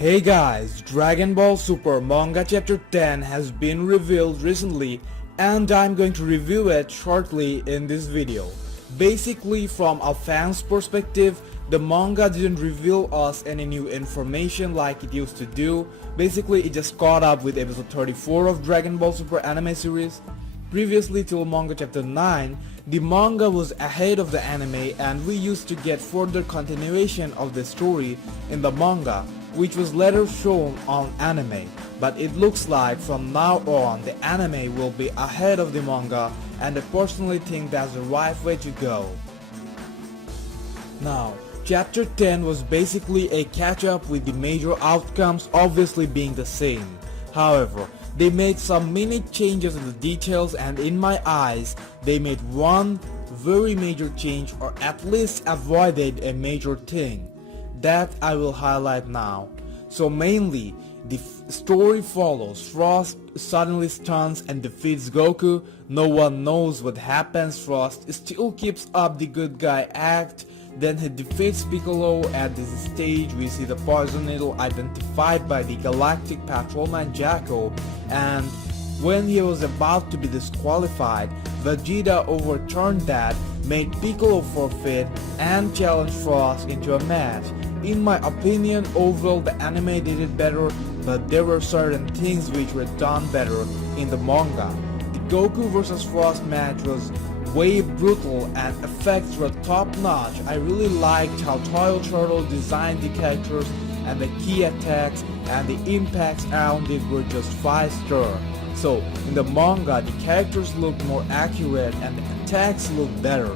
Hey guys, Dragon Ball Super Manga Chapter 10 has been revealed recently and I'm going to review it shortly in this video. Basically, from a fan's perspective, the manga didn't reveal us any new information like it used to do. Basically, it just caught up with episode 34 of Dragon Ball Super anime series. Previously till manga chapter 9, the manga was ahead of the anime and we used to get further continuation of the story in the manga, which was later shown on anime. But it looks like from now on the anime will be ahead of the manga, and I personally think that's the right way to go. Now, chapter 10 was basically a catch-up with the major outcomes obviously being the same. However, they made some mini changes in the details, and in my eyes, they made one very major change, or at least avoided a major thing. That I will highlight now. So mainly, the story follows Frost suddenly stuns and defeats Goku. No one knows what happens. Frost still keeps up the good guy act. Then he defeats Piccolo. At this stage we see the poison needle identified by the galactic patrolman Jacko, and when he was about to be disqualified, Vegeta overturned that, made Piccolo forfeit, and challenged Frost into a match. In my opinion, overall the anime did it better, but there were certain things which were done better in the manga. The Goku vs Frost match was way brutal and effects were top notch. I really liked how Toyotoro designed the characters, and the key attacks and the impacts around it were just 5-star. So in the manga the characters looked more accurate and the attacks looked better.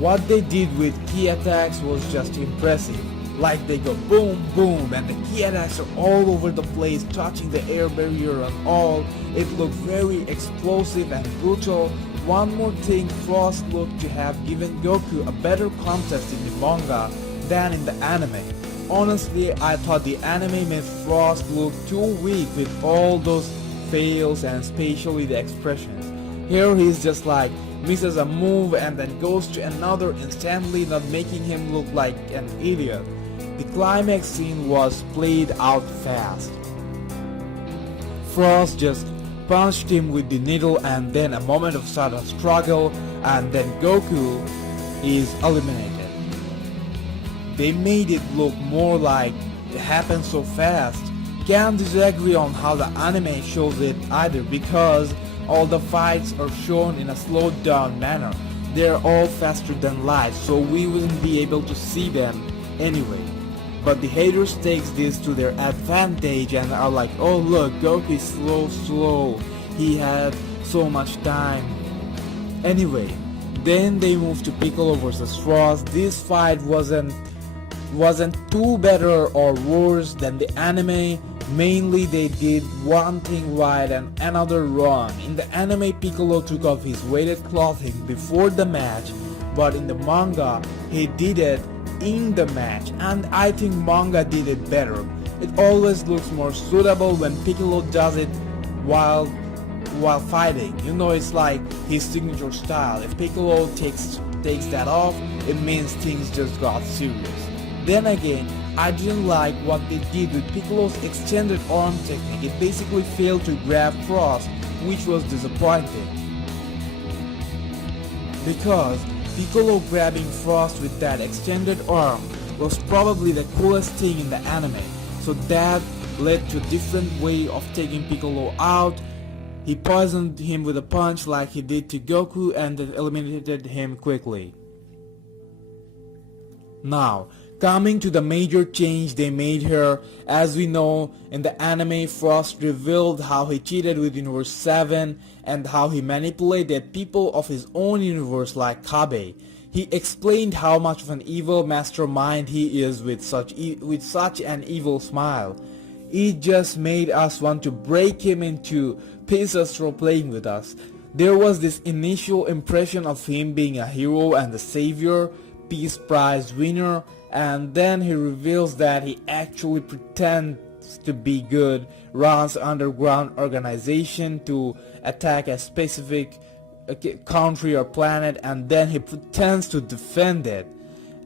What they did with key attacks was just impressive. Like they go boom boom and the key attacks are all over the place, touching the air barrier and all. It looked very explosive and brutal. One more thing, Frost looked to have given Goku a better contest in the manga than in the anime. Honestly, I thought the anime made Frost look too weak with all those fails and especially the expressions. Here he's just like misses a move and then goes to another instantly, not making him look like an idiot. The climax scene was played out fast. Frost just punched him with the needle and then a moment of sudden struggle, and then Goku is eliminated. They made it look more like it happened so fast. Can't disagree on how the anime shows it either, because all the fights are shown in a slowed down manner. They're all faster than light, so we wouldn't be able to see them anyway. But the haters takes this to their advantage and are like, oh look, Goku is slow, he had so much time. Anyway, then they moved to Piccolo vs Frost. This fight wasn't too better or worse than the anime. Mainly they did one thing right and another wrong. In the anime, Piccolo took off his weighted clothing before the match, but in the manga he did it in the match, and I think manga did it better. It always looks more suitable when Piccolo does it while fighting. You know, it's like his signature style. If Piccolo takes that off, it means things just got serious. Then again, I didn't like what they did with Piccolo's extended arm technique. It basically failed to grab Frost, which was disappointing. Because Piccolo grabbing Frost with that extended arm was probably the coolest thing in the anime. So that led to a different way of taking Piccolo out. He poisoned him with a punch like he did to Goku and then eliminated him quickly. Now, coming to the major change they made here, as we know, in the anime Frost revealed how he cheated with Universe 7 and how he manipulated people of his own universe like Kabe. He explained how much of an evil mastermind he is with such an evil smile. It just made us want to break him into pieces for playing with us. There was this initial impression of him being a hero and a savior, Peace Prize winner, and then he reveals that he actually pretends to be good, runs underground organization to attack a specific country or planet, and then he pretends to defend it.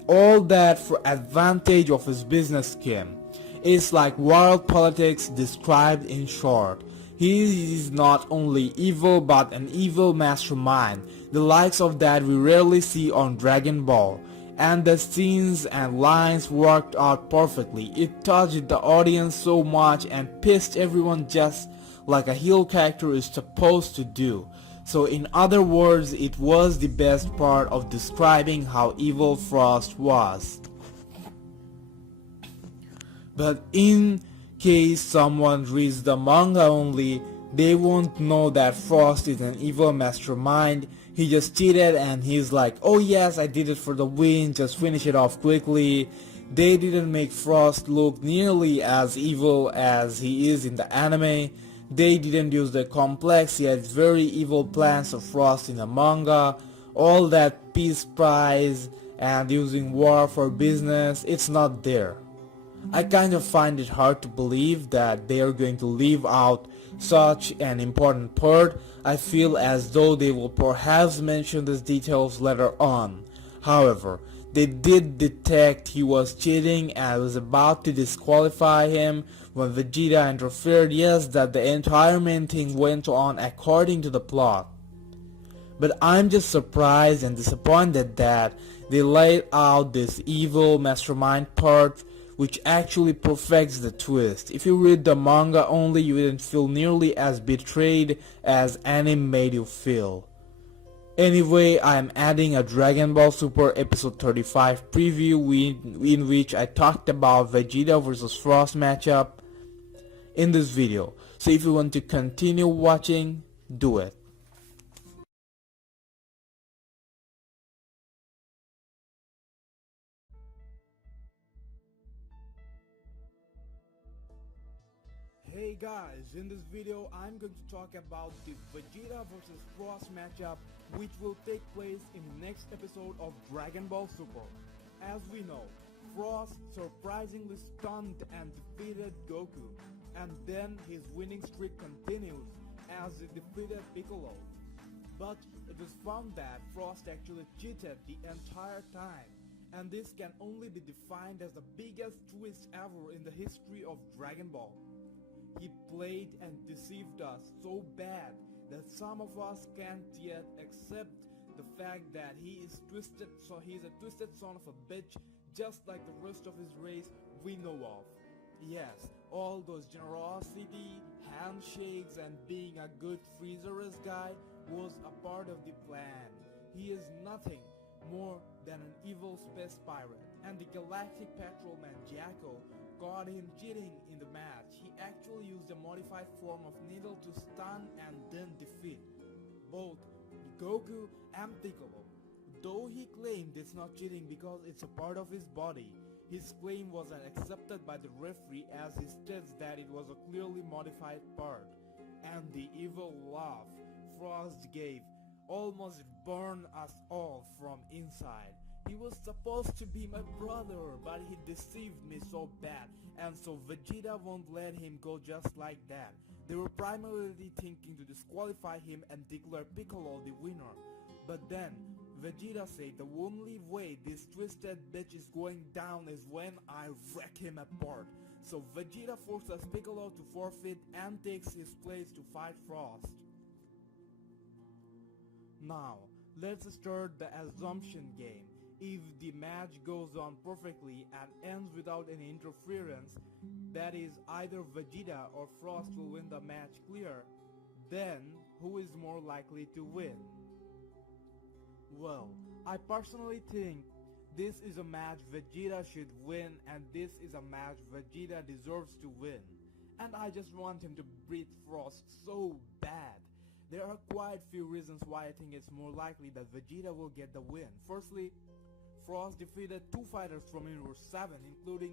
All that for advantage of his business scheme. It's like world politics described in short. He is not only evil but an evil mastermind, the likes of that we rarely see on Dragon Ball. And the scenes and lines worked out perfectly. It touched the audience so much and pissed everyone just like a heel character is supposed to do. So in other words, it was the best part of describing how evil Frost was. But in case someone reads the manga only, they won't know that Frost is an evil mastermind. He just cheated and he's like, oh yes, I did it for the win, just finish it off quickly. They didn't make Frost look nearly as evil as he is in the anime. They didn't use the complex yet very evil plans of Frost in the manga. All that peace prize and using war for business, it's not there. I kind of find it hard to believe that they are going to leave out such an important part. I feel as though they will perhaps mention these details later on. However, they did detect he was cheating and was about to disqualify him when Vegeta interfered. Yes, that the entire main thing went on according to the plot. But I'm just surprised and disappointed that they laid out this evil mastermind part, which actually perfects the twist. If you read the manga only, you wouldn't feel nearly as betrayed as anime made you feel. Anyway, I am adding a Dragon Ball Super episode 35 preview in which I talked about Vegeta vs Frost matchup in this video. So if you want to continue watching, do it. Hey guys, in this video I'm going to talk about the Vegeta vs Frost matchup which will take place in the next episode of Dragon Ball Super. As we know, Frost surprisingly stunned and defeated Goku, and then his winning streak continues as he defeated Piccolo. But it was found that Frost actually cheated the entire time, and this can only be defined as the biggest twist ever in the history of Dragon Ball. He played and deceived us so bad that some of us can't yet accept the fact that he is twisted, so he's a twisted son of a bitch just like the rest of his race we know of. Yes, all those generosity, handshakes and being a good Freezer's guy was a part of the plan. He is nothing more than an evil space pirate, and the galactic patrolman Jacko caught him cheating in the match. He actually used a modified form of needle to stun and then defeat both Goku and Piccolo. Though he claimed it's not cheating because it's a part of his body, his claim wasn't accepted by the referee as he states that it was a clearly modified part. And the evil laugh Frost gave almost burned us all from inside. He was supposed to be my brother, but he deceived me so bad, and so Vegeta won't let him go just like that. They were primarily thinking to disqualify him and declare Piccolo the winner. But then, Vegeta said the only way this twisted bitch is going down is when I wreck him apart. So Vegeta forces Piccolo to forfeit and takes his place to fight Frost. Now, let's start the assumption game. If the match goes on perfectly and ends without any interference, that is either Vegeta or Frost will win the match clear, then who is more likely to win? Well, I personally think this is a match Vegeta should win, and this is a match Vegeta deserves to win. And I just want him to beat Frost so bad. There are quite few reasons why I think it's more likely that Vegeta will get the win. Firstly, Frost defeated two fighters from Universe 7, including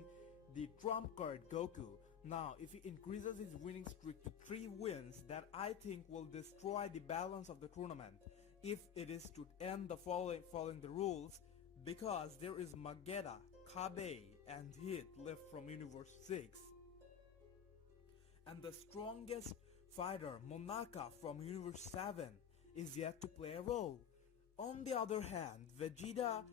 the trump card Goku. Now, if he increases his winning streak to 3 wins, that I think will destroy the balance of the tournament, if it is to end the following the rules, because there is Mageda, Kabe, and Hit left from Universe 6. And the strongest fighter, Monaka from Universe 7, is yet to play a role. On the other hand, Vegeta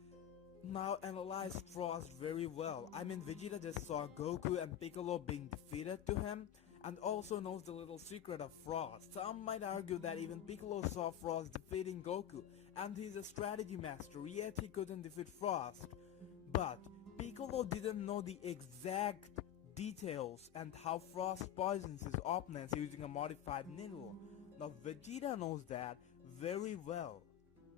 Now analyze Frost very well. I mean, Vegeta just saw Goku and Piccolo being defeated to him, and also knows the little secret of Frost. Some might argue that even Piccolo saw Frost defeating Goku, and he's a strategy master, yet he couldn't defeat Frost. But Piccolo didn't know the exact details and how Frost poisons his opponents using a modified needle. Now Vegeta knows that very well.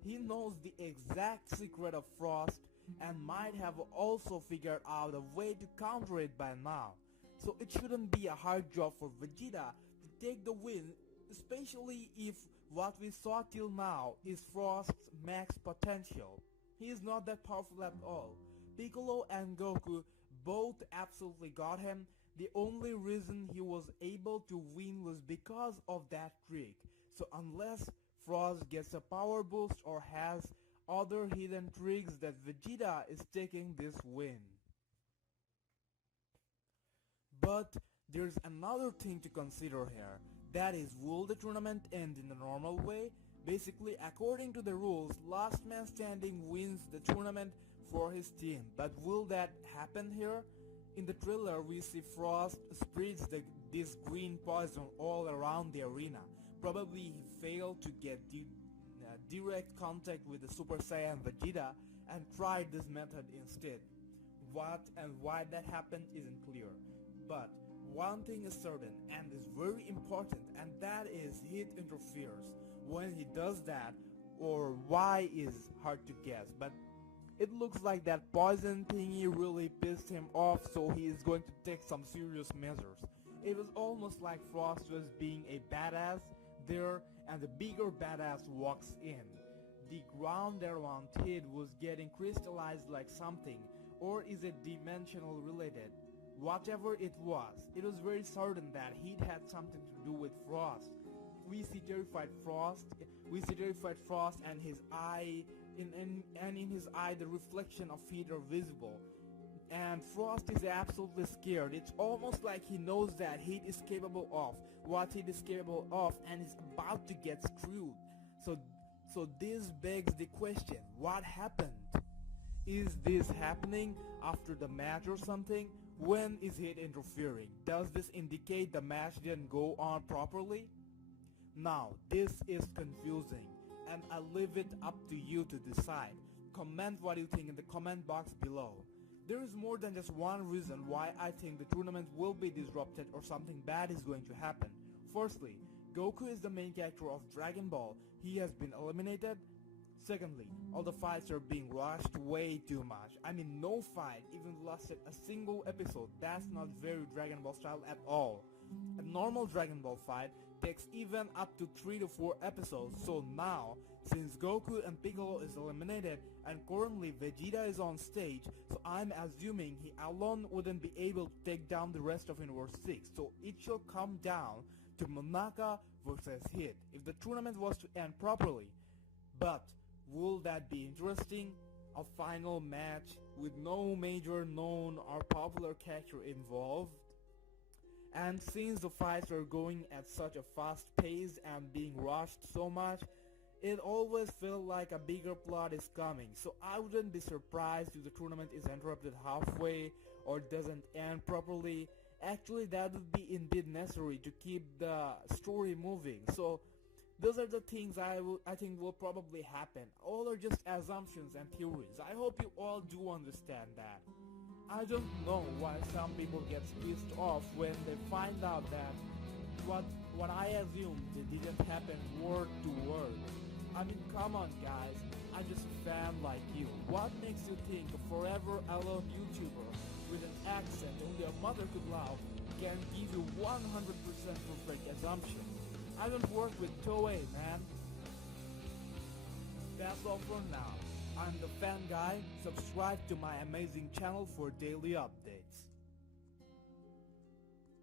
He knows the exact secret of Frost and might have also figured out a way to counter it by now. So it shouldn't be a hard job for Vegeta to take the win, especially if what we saw till now is Frost's max potential. He is not that powerful at all. Piccolo and Goku both absolutely got him. The only reason he was able to win was because of that trick. So unless Frost gets a power boost or has other hidden tricks, that Vegeta is taking this win. But there's another thing to consider here. That is, will the tournament end in the normal way? Basically, according to the rules, last man standing wins the tournament for his team. But will that happen here? In the trailer, we see Frost spreads this green poison all around the arena. Probably he failed to get direct contact with the Super Saiyan Vegeta and tried this method instead. What and why that happened isn't clear. But one thing is certain and is very important, and that is heat interferes. When he does that, or why, is hard to guess, but it looks like that poison thingy really pissed him off, so he is going to take some serious measures. It was almost like Frost was being a badass there, and the bigger badass walks in. The ground around it was getting crystallized like something, or is it dimensional related? Whatever it was very certain that heat had something to do with Frost. We see terrified Frost and his eye, and in his eye the reflection of heat are visible. And Frost is absolutely scared. It's almost like he knows that heat is capable of what heat is capable of and is about to get screwed. So this begs the question, what happened? Is this happening after the match or something? When is heat interfering? Does this indicate the match didn't go on properly? Now, this is confusing, and I leave it up to you to decide. Comment what you think in the comment box below. There is more than just one reason why I think the tournament will be disrupted or something bad is going to happen. Firstly, Goku is the main character of Dragon Ball. He has been eliminated. Secondly, all the fights are being rushed way too much. I mean, no fight even lasted a single episode. That's not very Dragon Ball style at all. A normal Dragon Ball fight takes even up to 3 to 4 episodes. So now, since Goku and Piccolo is eliminated and currently Vegeta is on stage, so I'm assuming he alone wouldn't be able to take down the rest of Universe 6. So it shall come down to Monaka versus Hit if the tournament was to end properly. But will that be interesting? A final match with no major known or popular character involved? And since the fights are going at such a fast pace and being rushed so much, it always feels like a bigger plot is coming. So I wouldn't be surprised if the tournament is interrupted halfway or doesn't end properly. Actually, that would be indeed necessary to keep the story moving. So those are the things I think will probably happen. All are just assumptions and theories. I hope you all do understand that. I don't know why some people get pissed off when they find out that what I assumed it didn't happen word to word. I mean, come on guys, I'm just a fan like you. What makes you think a forever alone YouTuber with an accent only a mother could love can give you 100% perfect assumption? I don't work with Toei, man. That's all for now. I'm the Fan Guy. Subscribe to my amazing channel for daily updates.